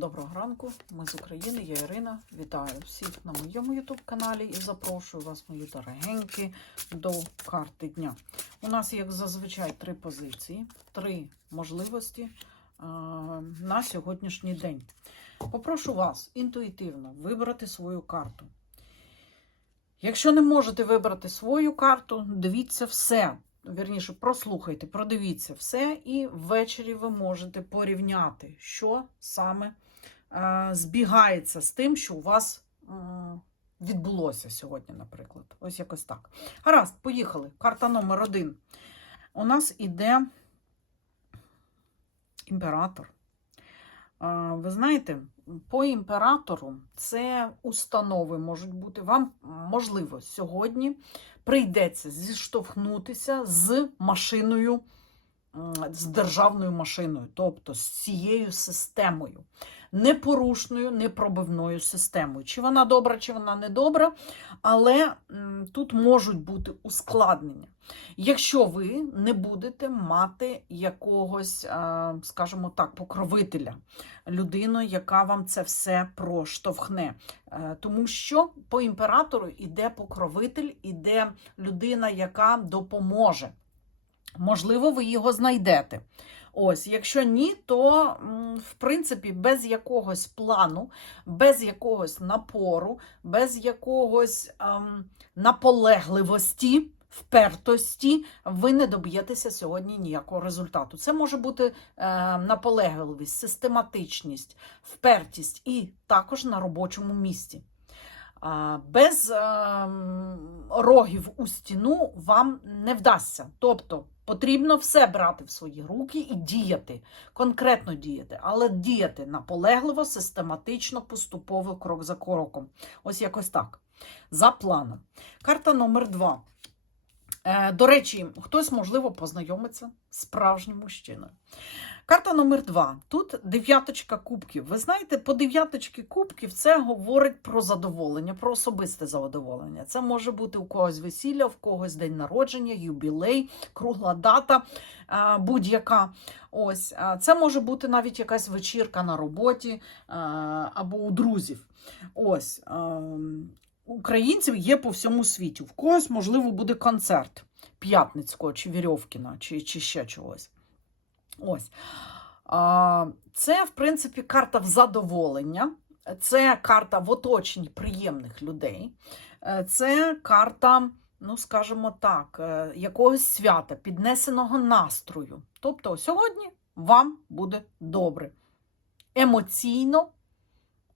Доброго ранку, ми з України, я Ірина. Вітаю всіх на моєму ютуб-каналі і запрошую вас, мої дорогенькі, до карти дня. У нас, як зазвичай, три позиції, три можливості а, на сьогоднішній день. Попрошу вас інтуїтивно вибрати свою карту. Якщо не можете вибрати свою карту, дивіться все. Вірніше, прослухайте, продивіться все, і ввечері ви можете порівняти, що саме е, збігається з тим, що у вас е, відбулося сьогодні, наприклад. Ось якось так. Гаразд, поїхали. Карта номер один. У нас іде імператор. Ви знаєте, по імператору це установи можуть бути. Вам, можливо, сьогодні прийдеться зіштовхнутися з машиною, з державною машиною, тобто з цією системою, непорушною, непробивною системою. Чи вона добра, чи вона не добра, але тут можуть бути ускладнення. Якщо ви не будете мати якогось, скажімо так, покровителя, людину, яка вам це все проштовхне. Е, Тому що по імператору іде покровитель, іде людина, яка допоможе. Можливо, ви його знайдете. Ось, якщо ні, то в принципі без якогось плану, без якогось напору, без якогось ем, наполегливості, впертості, ви не доб'єтеся сьогодні ніякого результату. Це може бути е, наполегливість, систематичність, впертість і також на робочому місці. А, Без ем, рогів у стіну вам не вдасться. Тобто потрібно все брати в свої руки і діяти, конкретно діяти, але діяти наполегливо, систематично, поступово, крок за кроком. Ось якось так. За планом. Карта номер два. Е, До речі, хтось, можливо, познайомиться з справжнім мужчиною. Карта номер два. Тут дев'яточка кубків. Ви знаєте, по дев'яточці кубків це говорить про задоволення, про особисте задоволення. Це може бути у когось весілля, в когось день народження, юбілей, кругла дата е, будь-яка. Ось е, це може бути навіть якась вечірка на роботі або у друзів. Ось. Українців є по всьому світі. В когось, можливо, буде концерт П'ятницького чи Вірьовкіна, чи, чи ще чогось. Ось. Це, в принципі, карта в задоволення, це карта в оточенні приємних людей, Е, це карта, ну, скажімо так, е, якогось свята, піднесеного настрою. Тобто, сьогодні вам буде добре. Емоційно,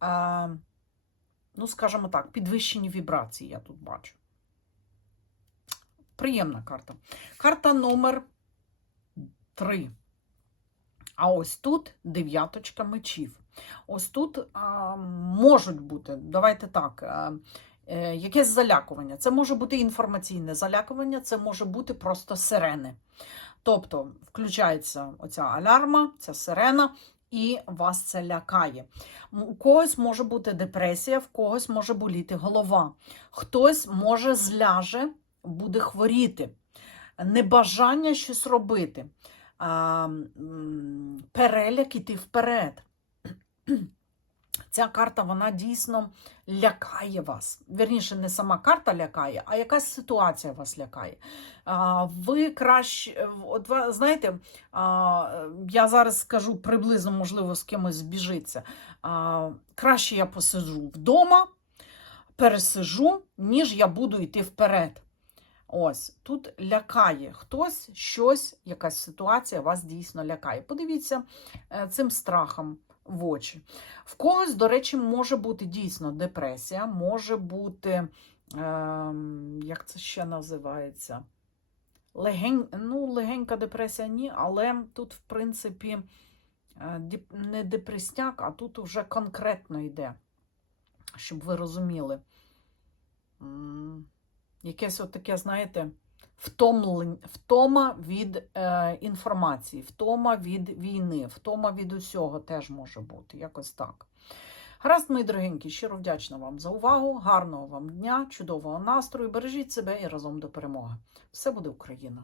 а, ну, скажімо так, підвищені вібрації я тут бачу. Приємна карта. Карта номер 3. А ось тут дев'яточка мечів. Ось тут а, можуть бути, давайте так, а, е, якесь залякування. Це може бути інформаційне залякування, це може бути просто сирени. Тобто включається оця алярма, ця сирена, і вас це лякає. У когось може бути депресія, в когось може боліти голова, хтось може зляже, буде хворіти, небажання щось робити переляк іти вперед. Ця карта вона дійсно лякає вас. Вірніше, не сама карта лякає, а якась ситуація вас лякає. Ви краще, от знаєте, я зараз скажу приблизно, можливо, з кимось збіжиться. Краще я посиджу вдома, пересижу, ніж я буду йти вперед. Ось тут лякає хтось, щось, якась ситуація вас дійсно лякає. Подивіться е, цим страхом в очі. В когось, до речі, може бути дійсно депресія, може бути, е, як це ще називається? Легень, ну, легенька депресія ні, але тут, в принципі, е, не депресняк, а тут вже конкретно йде, щоб ви розуміли. Якесь от таке, знаєте, втома від е, інформації, втома від війни, втома від усього теж може бути. Якось так. Гаразд, мої дорогенькі, щиро вдячна вам за увагу. Гарного вам дня, чудового настрою. Бережіть себе і разом до перемоги. Все буде Україна!